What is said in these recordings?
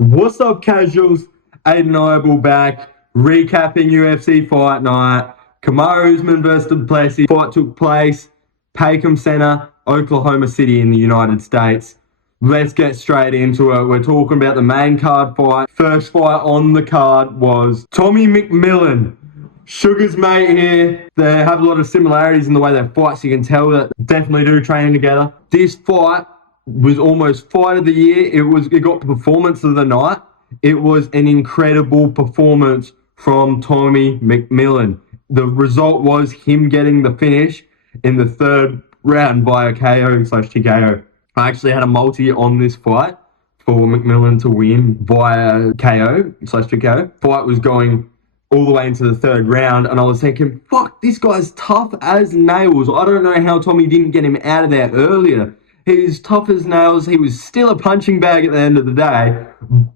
What's up, casuals? Aiden Noble back, recapping UFC Fight Night. Kamaru Usman versus Duplessis. Fight took place, Paycom Center, Oklahoma City in the United States. Let's get straight into it. We're talking about the main card fight. First fight on the card was Tommy McMillan, Sugar's mate here. They have a lot of similarities in the way they fight, so you can tell that they definitely do training together. This fight was almost fight of the year. It got the performance of the night. It was an incredible performance from Tommy McMillan. The result was him getting the finish in the third round via KO/TKO. I actually had a multi on this fight for McMillan to win via KO/TKO. Fight was going all the way into the third round, and I was thinking, fuck, this guy's tough as nails. I don't know how Tommy didn't get him out of there earlier. He's tough as nails. He was still a punching bag at the end of the day,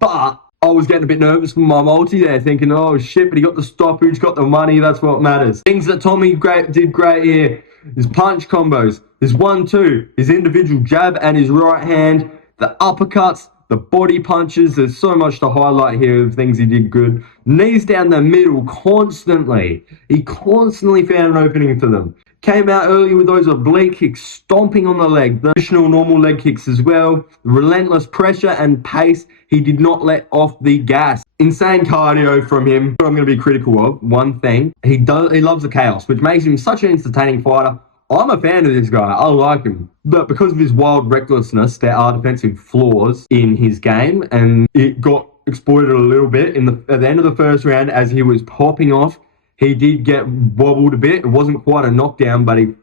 but I was getting a bit nervous for my multi there, thinking, oh shit, but he got the stoppage, got the money, that's what matters. Things that Tommy did great here, his punch combos, his 1-2, his individual jab and his right hand, the uppercuts, the body punches. There's so much to highlight here of things he did good. Knees down the middle constantly. He constantly found an opening for them. Came out early with those oblique kicks, stomping on the leg. The traditional normal leg kicks as well. Relentless pressure and pace. He did not let off the gas. Insane cardio from him. I'm going to be critical of one thing. He loves the chaos, which makes him such an entertaining fighter. I'm a fan of this guy. I like him. But because of his wild recklessness, there are defensive flaws in his game, and it got exploited a little bit at the end of the first round as he was popping off. He did get wobbled a bit. It wasn't quite a knockdown, but he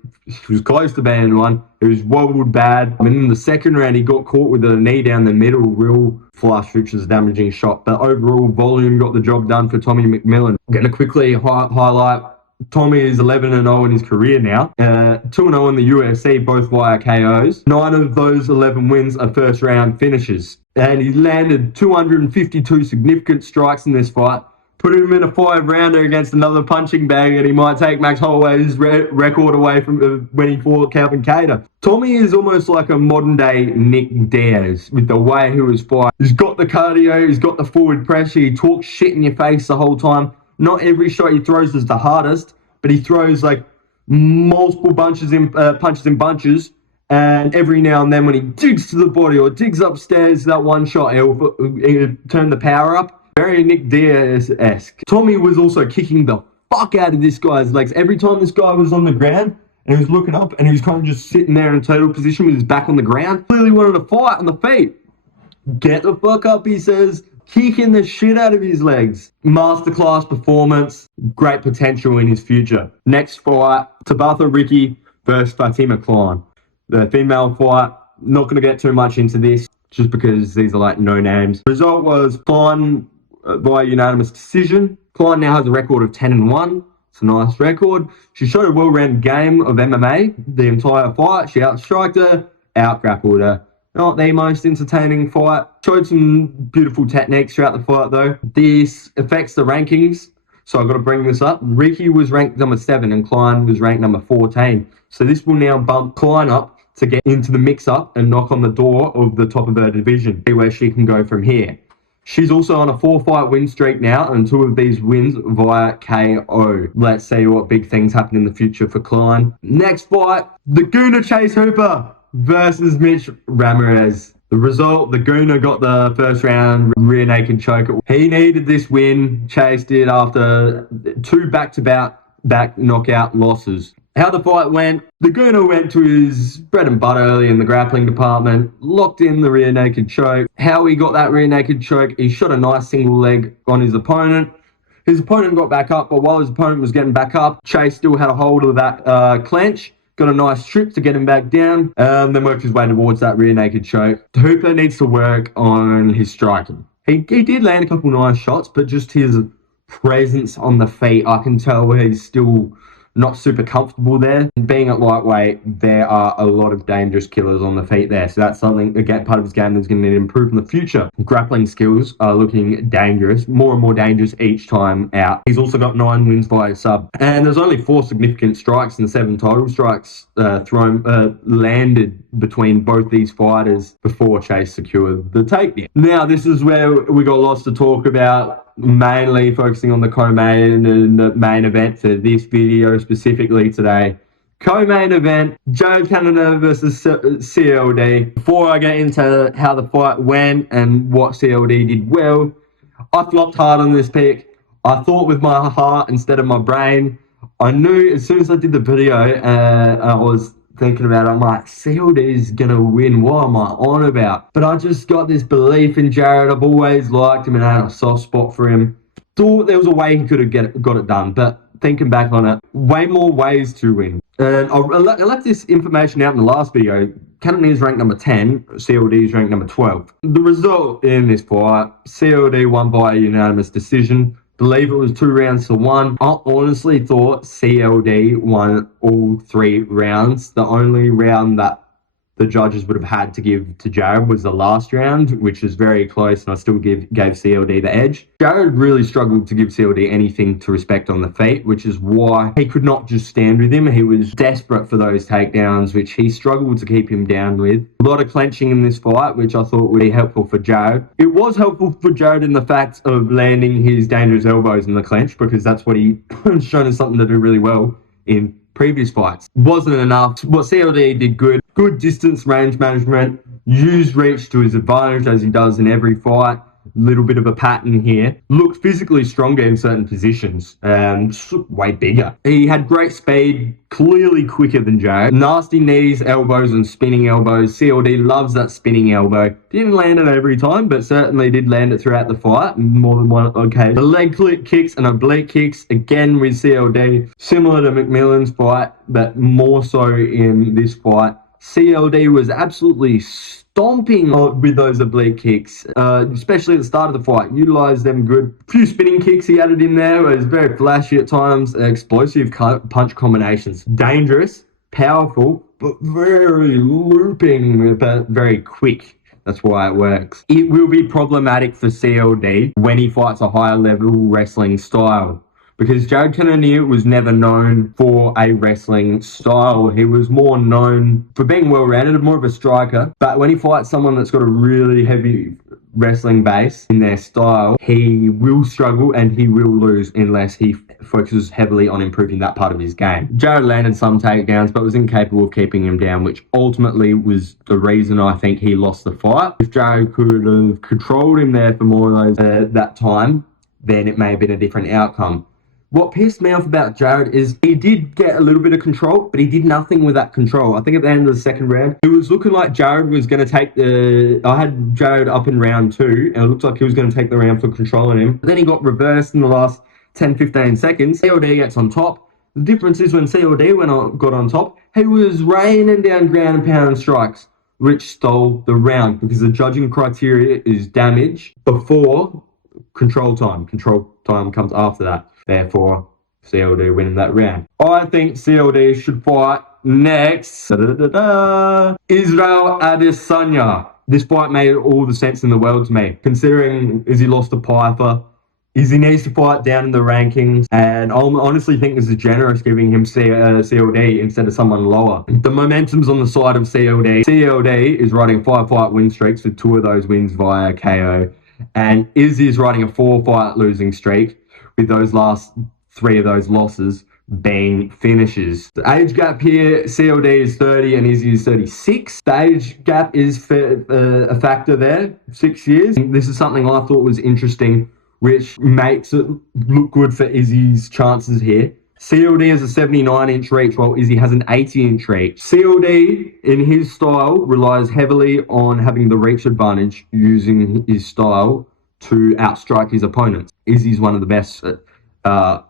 was close to being one. It was wobbled bad. And in the second round, he got caught with a knee down the middle, real flush, which was a damaging shot. But overall, volume got the job done for Tommy McMillan. I'm going to quickly highlight Tommy is 11-0 in his career now. 2-0 in the UFC, both via KOs. 9 of those 11 wins are first round finishes. And he landed 252 significant strikes in this fight. Put him in a 5-rounder against another punching bag, and he might take Max Holloway's record away from when he fought Calvin Kattar. Tommy is almost like a modern-day Nick Diaz with the way he was fighting. He's got the cardio, he's got the forward pressure, he talks shit in your face the whole time. Not every shot he throws is the hardest, but he throws like multiple punches in bunches, and every now and then when he digs to the body or digs upstairs, that one shot, he'll turn the power up. Very Nick Diaz-esque. Tommy was also kicking the fuck out of this guy's legs. Every time this guy was on the ground and he was looking up and he was kind of just sitting there in total position with his back on the ground, clearly wanted to fight on the feet. Get the fuck up, he says. Kicking the shit out of his legs. Masterclass performance. Great potential in his future. Next fight, Tabatha Ricci versus Fatima Klein. The female fight, not going to get too much into this just because these are like no names. The result was Klein via unanimous decision. Klein now has a record of 10-1. It's a nice record. She showed a well-rounded game of MMA the entire fight. She outstriked her, out-grappled her. Not the most entertaining fight. Showed some beautiful techniques throughout the fight, though. This affects the rankings, so I've got to bring this up. Ricci was ranked number 7 and Klein was ranked number 14. So this will now bump Klein up to get into the mix-up and knock on the door of the top of her division, where she can go from here. She's also on a 4-fight win streak now, and 2 of these wins via KO. Let's see what big things happen in the future for Klein. Next fight, the Gooner Chase Hooper versus Mitch Ramirez. The result, the Gooner got the first round rear naked choke. He needed this win. Chase did after 2 back-to-back knockout losses. How the fight went, the Gooner went to his bread and butter early in the grappling department, locked in the rear naked choke. How he got that rear naked choke, he shot a nice single leg on his opponent. His opponent got back up, but while his opponent was getting back up, Chase still had a hold of that clench, got a nice trip to get him back down, then worked his way towards that rear naked choke. Hooper needs to work on his striking. He did land a couple nice shots, but just his presence on the feet, I can tell he's still not super comfortable there. Being at lightweight, there are a lot of dangerous killers on the feet there. So that's something, again, part of his game that's going to need to improve in the future. Grappling skills are looking dangerous, more and more dangerous each time out. He's also got 9 wins via sub. And there's only 4 significant strikes and 7 total strikes landed between both these fighters before Chase secured the takedown. Now, this is where we got lots to talk about, mainly focusing on the co-main and the main event for this video specifically today. Co-main event, Jared Cannonier versus CLD. Before I get into how the fight went and what CLD did well, I flopped hard on this pick. I thought with my heart instead of my brain. I knew as soon as I did the video, I was thinking about it, I'm like, CLD's going to win. What am I on about? But I just got this belief in Jared. I've always liked him and had a soft spot for him. Thought there was a way he could have got it done. But thinking back on it, way more ways to win. And I left this information out in the last video. Cannonier is ranked number 10, CLD is ranked number 12. The result in this fight, CLD won by a unanimous decision. Believe it was 2 rounds to 1. I honestly thought CLD won all 3 rounds. The only round that the judges would have had to give to Jared was the last round, which is very close, and I still gave CLD the edge. Jared really struggled to give CLD anything to respect on the feet, which is why he could not just stand with him. He was desperate for those takedowns, which he struggled to keep him down with. A lot of clenching in this fight, which I thought would be helpful for Jared. It was helpful for Jared in the fact of landing his dangerous elbows in the clench, because that's what he shown us something to do really well in previous fights. Wasn't enough. What CLD did good distance range management, used reach to his advantage as he does in every fight. Little bit of a pattern here. Looked physically stronger in certain positions. Way bigger. He had great speed, clearly quicker than Jared. Nasty knees, elbows, and spinning elbows. CLD loves that spinning elbow. Didn't land it every time, but certainly did land it throughout the fight. More than one occasion. The leg kicks and oblique kicks, again with CLD. Similar to McMillan's fight, but more so in this fight. CLD was absolutely stomping with those oblique kicks, especially at the start of the fight. Utilised them good. A few spinning kicks he added in there. It was very flashy at times. Explosive punch combinations. Dangerous, powerful, but very looping, but very quick. That's why it works. It will be problematic for CLD when he fights a higher level wrestling style, because Jared Cannonier was never known for a wrestling style. He was more known for being well-rounded, more of a striker. But when he fights someone that's got a really heavy wrestling base in their style, he will struggle and he will lose unless he focuses heavily on improving that part of his game. Jared landed some takedowns, but was incapable of keeping him down, which ultimately was the reason I think he lost the fight. If Jared could have controlled him there for more of those that time, then it may have been a different outcome. What pissed me off about Jared is he did get a little bit of control, but he did nothing with that control. I think at the end of the second round, it was looking like Jared was going to take I had Jared up in round 2, and it looked like he was going to take the round for controlling him. But then he got reversed in the last 10-15 seconds. CLD gets on top. The difference is when CLD got on top, he was raining down ground and pound strikes, which stole the round, because the judging criteria is damage before control time. Control time comes after that. Therefore, CLD winning that round. I think CLD should fight next. Israel Adesanya. This fight made all the sense in the world to me, considering Izzy lost to Piper. Izzy needs to fight down in the rankings, and I honestly think this is generous giving him CLD instead of someone lower. The momentum's on the side of CLD. CLD is riding 5-fight win streaks with 2 of those wins via KO, and Izzy is riding a 4-fight losing streak, with those last 3 of those losses being finishes. The age gap here, CLD is 30 and Izzy is 36. The age gap is a factor there, 6 years. This is something I thought was interesting, which makes it look good for Izzy's chances here. CLD has a 79-inch reach, while Izzy has an 80-inch reach. CLD, in his style, relies heavily on having the reach advantage, using his style to outstrike his opponents. Izzy's one of the best at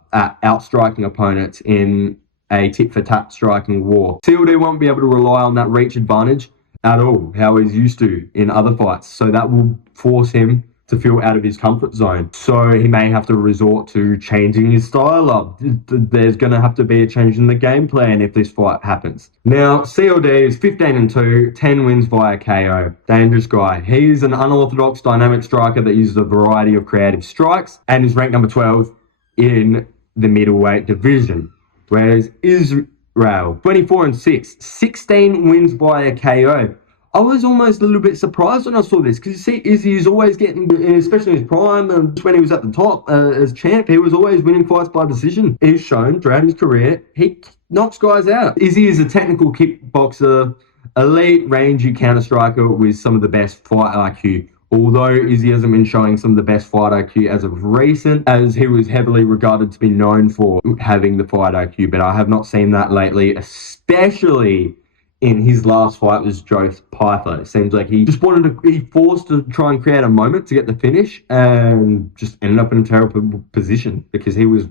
outstriking opponents in a tit-for-tat striking war. CLD won't be able to rely on that reach advantage at all, how he's used to in other fights. So that will force him to feel out of his comfort zone. So he may have to resort to changing his style up. There's going to have to be a change in the game plan if this fight happens. Now, CLD is 15-2, 10 wins via KO. Dangerous guy. He's an unorthodox dynamic striker that uses a variety of creative strikes and is ranked number 12 in the middleweight division. Whereas rail. 24-6, 16 wins by a KO. I was almost a little bit surprised when I saw this, because you see, Izzy is always getting, especially in his prime, and when he was at the top as champ, he was always winning fights by decision. He's shown throughout his career he knocks guys out. Izzy is a technical kickboxer, elite rangy counter striker with some of the best fight IQ. Although Izzy hasn't been showing some of the best fight IQ as of recent, as he was heavily regarded to be known for having the fight IQ, but I have not seen that lately, especially in his last fight was Joe Python. It seems like he just he forced to try and create a moment to get the finish and just ended up in a terrible position because he was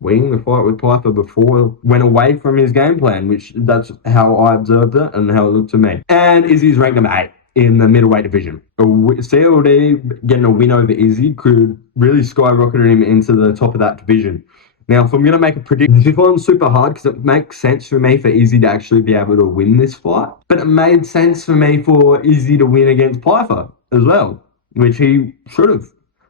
winning the fight with Piper before went away from his game plan, which that's how I observed it and how it looked to me. And Izzy's ranked number 8 in the middleweight division. CLD getting a win over Izzy could really skyrocket him into the top of that division. Now, if I'm going to make a prediction, this one's super hard because it makes sense for me for Izzy to actually be able to win this fight. But it made sense for me for Izzy to win against Piper as well, which he should have.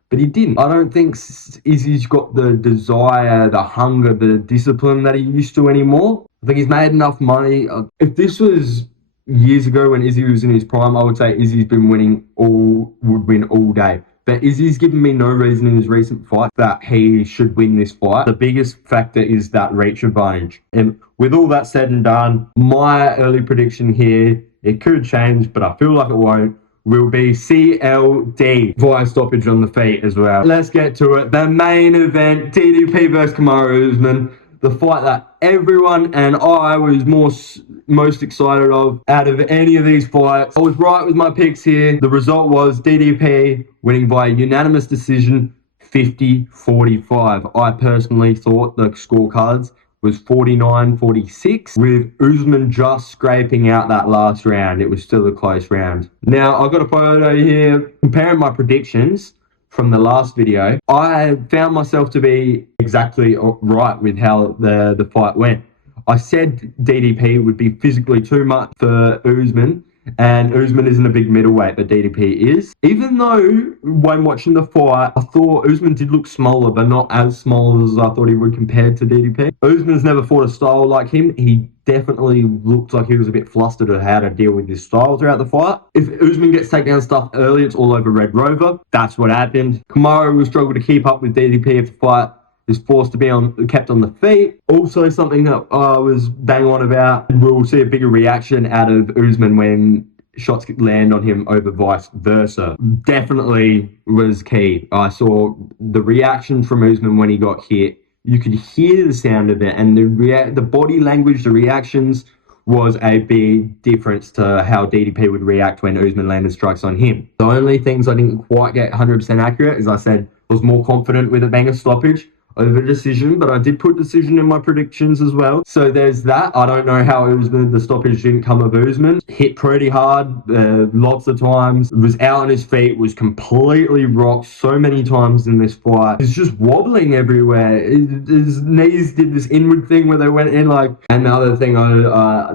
But he didn't. I don't think Izzy's got the desire, the hunger, the discipline that he used to anymore. I think he's made enough money. If this was years ago when Izzy was in his prime, I would say Izzy's been would win all day. But Izzy's given me no reason in his recent fight that he should win this fight. The biggest factor is that reach advantage. And with all that said and done, my early prediction here, it could change, but I feel like it won't, will be CLD via stoppage on the feet as well. Let's get to it. The main event, DDP versus Kamaru Usman. The fight that everyone and I was most excited of out of any of these fights. I was right with my picks here. The result was DDP winning by unanimous decision, 50-45. I personally thought the scorecards was 49-46, with Usman just scraping out that last round. It was still a close round. Now, I've got a photo here comparing my predictions from the last video. I found myself to be exactly right with how the fight went. I said DDP would be physically too much for Usman, and Usman isn't a big middleweight, but DDP is. Even though when watching the fight, I thought Usman did look smaller, but not as small as I thought he would compared to DDP. Usman's never fought a style like him. He definitely looked like he was a bit flustered at how to deal with this style throughout the fight. If Usman gets takedown stuff early, it's all over Red Rover. That's what happened. Kamaru will struggle to keep up with DDP if the fight is forced to be kept on the feet. Also, something that I was bang on about, we'll see a bigger reaction out of Usman when shots land on him over vice versa. Definitely was key. I saw the reaction from Usman when he got hit. You could hear the sound of it, and the body language, the reactions was a big difference to how DDP would react when Usman landed strikes on him. The only things I didn't quite get 100% accurate is I said I was more confident with it being a stoppage over decision, but I did put decision in my predictions as well. So there's that. I don't know how Usman, the stoppage didn't come of Usman. Hit pretty hard, lots of times. Was out on his feet, was completely rocked so many times in this fight. He's just wobbling everywhere. His knees did this inward thing where they went in like, and the other thing,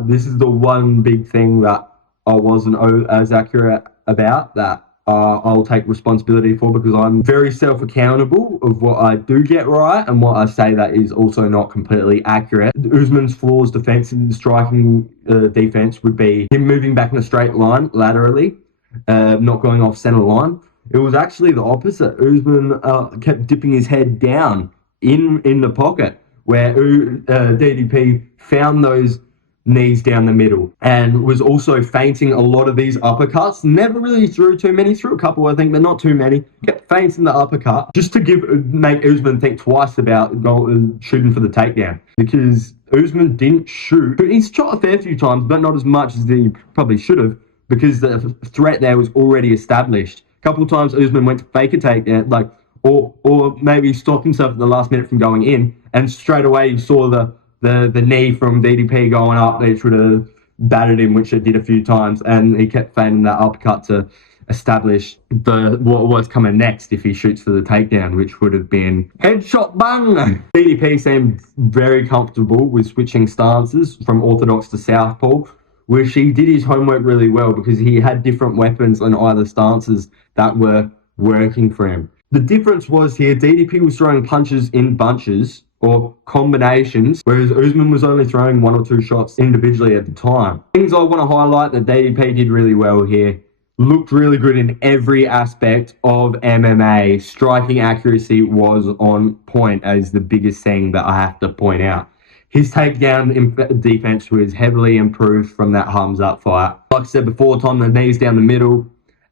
this is the one big thing that I wasn't as accurate about, that I'll take responsibility for, because I'm very self-accountable of what I do get right and what I say that is also not completely accurate. Usman's flaws defensive striking defense would be him moving back in a straight line laterally, not going off center line. It was actually the opposite. Usman kept dipping his head down in the pocket, where DDP found those knees down the middle and was also feinting a lot of these uppercuts. Never really threw too many, threw a couple I think, but not too many. Kept feinting the uppercut just to make Usman think twice about shooting for the takedown, because Usman didn't shoot. He's shot a fair few times, but not as much as he probably should have, because the threat there was already established. A couple of times Usman went to fake a takedown, or maybe stopped himself at the last minute from going in, and straight away you saw the knee from DDP going up. They should have battered him, which it did a feign times, and he kept feigning that uppercut to establish what's coming next if he shoots for the takedown, which would have been headshot bang. DDP seemed very comfortable with switching stances from orthodox to southpaw, which he did his homework really well, because he had different weapons on either stances that were working for him. The difference was here, DDP was throwing punches in bunches, or combinations, whereas Usman was only throwing 1 or 2 shots individually at the time. Things I want to highlight that DDP did really well here. Looked really good in every aspect of MMA. Striking accuracy was on point, as the biggest thing that I have to point out. His takedown defense was heavily improved from that Hamzat fight. Like I said before, tying the knees down the middle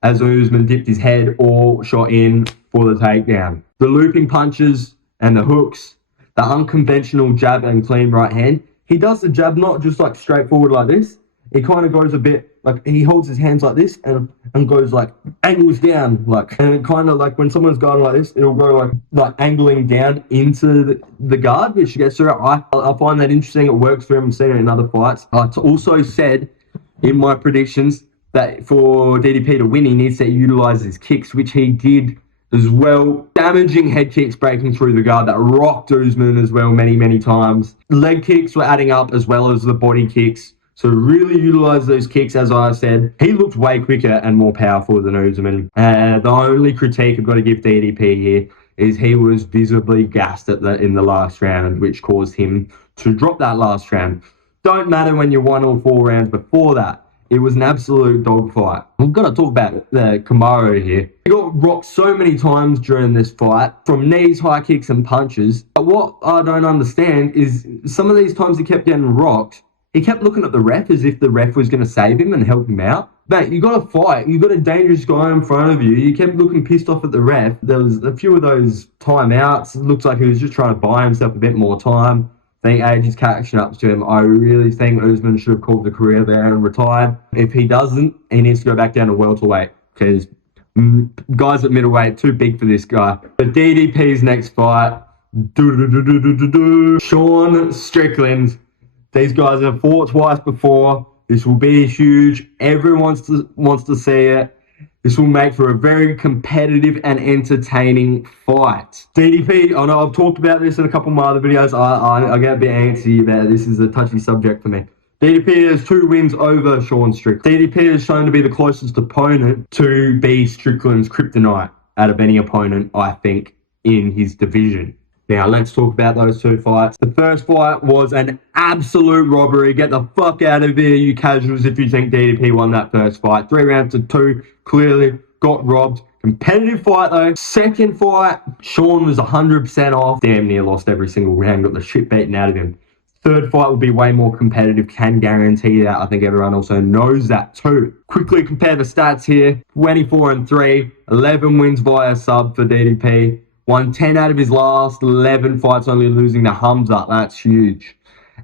as Usman dipped his head or shot in for the takedown. The looping punches and the hooks, the unconventional jab and clean right hand. He does the jab not just like straightforward like this. It kind of goes a bit like he holds his hands like this and goes like angles down, like, and it kind of like when someone's guarding like this, it'll go like angling down into the guard, which gets through. I find that interesting. It works for him. I've seen it in other fights. I also said in my predictions that for DDP to win, he needs to utilize his kicks, which he did as well. Damaging head kicks breaking through the guard that rocked Usman as well many times. Leg kicks were adding up as well as the body kicks. So really utilize those kicks, as I said. He looked way quicker and more powerful than Usman. The only critique I've got to give DDP here is he was visibly gassed in the last round, which caused him to drop that last round. Don't matter when you're 1 or 4 rounds before that. It was an absolute dogfight. We've got to talk about Kamaru here. He got rocked so many times during this fight, from knees, high kicks, and punches. But what I don't understand is some of these times he kept getting rocked, he kept looking at the ref as if the ref was going to save him and help him out. Mate, you got to fight. You got a dangerous guy in front of you. You kept looking pissed off at the ref. There was a few of those timeouts. It looks like he was just trying to buy himself a bit more time. I think age is catching up to him. I really think Usman should have called the career there and retired. If he doesn't, he needs to go back down to welterweight, because guys at middleweight, too big for this guy. But DDP's next fight, Sean Strickland. These guys have fought twice before. This will be huge. Everyone wants to see it. This will make for a very competitive and entertaining fight. DDP, I know I've talked about this in a couple of my other videos. I get a bit antsy about it. This is a touchy subject for me. DDP has 2 wins over Sean Strickland. DDP is shown to be the closest opponent to be Strickland's kryptonite out of any opponent, I think, in his division. Now, let's talk about those 2 fights. The first fight was an absolute robbery. Get the fuck out of here, you casuals, if you think DDP won that first fight. 3 rounds to 2, clearly got robbed. Competitive fight, though. Second fight, Sean was 100% off. Damn near lost every single round, got the shit beaten out of him. Third fight will be way more competitive, can guarantee that. I think everyone also knows that too. Quickly compare the stats here. 24-3, 11 wins via sub for DDP. Won 10 out of his last 11 fights, only losing to Hamzat. That's huge.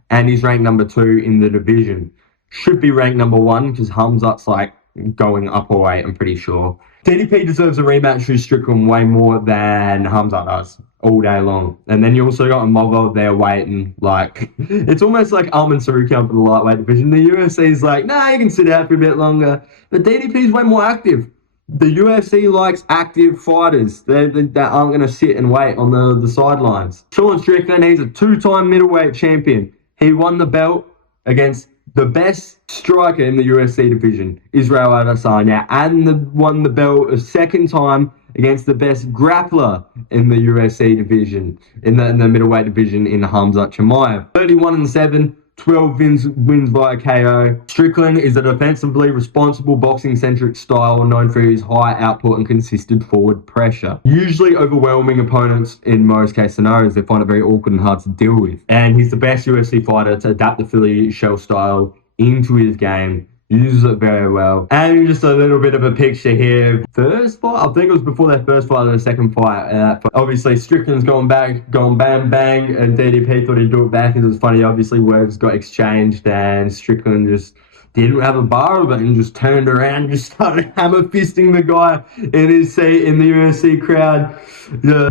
And he's ranked number 2 in the division. Should be ranked number 1 because Hamzat's like going up a weight, I'm pretty sure. DDP deserves a rematch with Strickland way more than Hamzat does all day long. And then you also got a Mogul there waiting. Like, it's almost like Alman Sarukian for the lightweight division. The UFC is like, nah, you can sit out for a bit longer. But DDP is way more active. The UFC likes active fighters that aren't going to sit and wait on the sidelines. Sean Strickland, he's a 2-time middleweight champion. He won the belt against the best striker in the UFC division, Israel Adesanya, and won the belt a second time against the best grappler in the UFC division, in the middleweight division, in Hamzat Chimaev. 31-7. 12 wins via KO. Strickland is a defensively responsible boxing-centric style known for his high output and consistent forward pressure. Usually overwhelming opponents in most case scenarios. They find it very awkward and hard to deal with. And he's the best UFC fighter to adapt the Philly shell style into his game. Uses it very well. And just a little bit of a picture here. First fight, I think it was before their first fight and the second fight. Obviously, Strickland's going bang, bang, and DDP thought he'd do it back. And it was funny, obviously, words got exchanged, and Strickland just didn't have a bar of it and just turned around and just started hammer fisting the guy in his seat in the UFC crowd.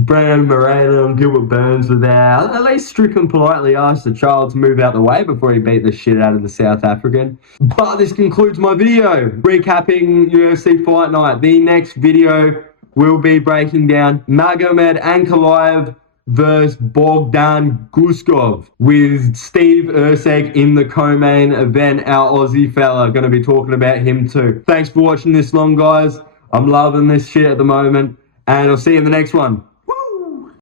Brandon Moreno and Gilbert Burns were there. At least Strickland politely asked the child to move out the way before he beat the shit out of the South African. But this concludes my video recapping UFC Fight Night. The next video will be breaking down Magomed Ankalaev versus Bogdan Guskov, with Steve Erceg in the co-main event. Our Aussie fella, going to be talking about him too. Thanks for watching this long, guys. I'm loving this shit at the moment, and I'll see you in the next one.